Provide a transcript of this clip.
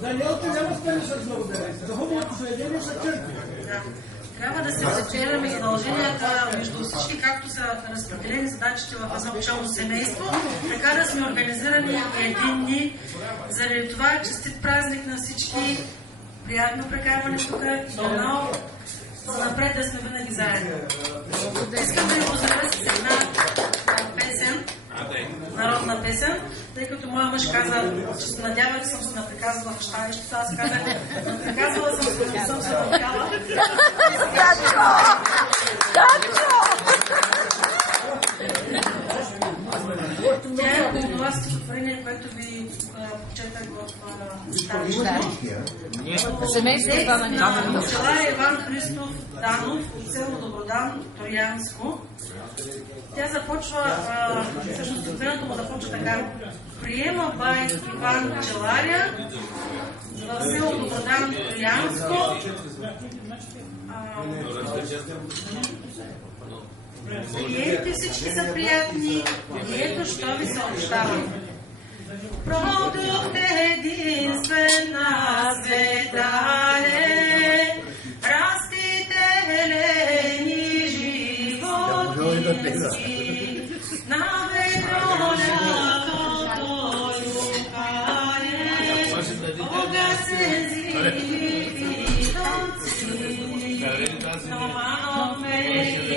Даниелка няма спенеш с благодаря. За хубавото заведение са черти. Трябва да се преценираме задълженията между всички, както са разпределени задачите в едно пчелно семейство, така да сме организирани единни. Заради това честит празник на всички, приятно прекарване тук и дано напред да сме винаги заедно. Искам да ви поздравя с една песен, народна песен, тъй като моя мъж каза, че се надява, че съм се наприказвала в щалището, аз казах, наприказвала съм се, не съм се наприкала. Тя е по това стихотворение, което ви почетах в щалището. Семейството на села Иван Христов Данов от село Добродан, Троянско. Тя започва, всъщност стихотворението му започва така. Приема бай Иван Пчеларя в село Добродан, Троянско. Клиенти всички са приятни и ето що ви съобщавам. Продукт единствен на света е, растителен и животински, на ведролято той лукае, огасен зиви тонци, доманов мери,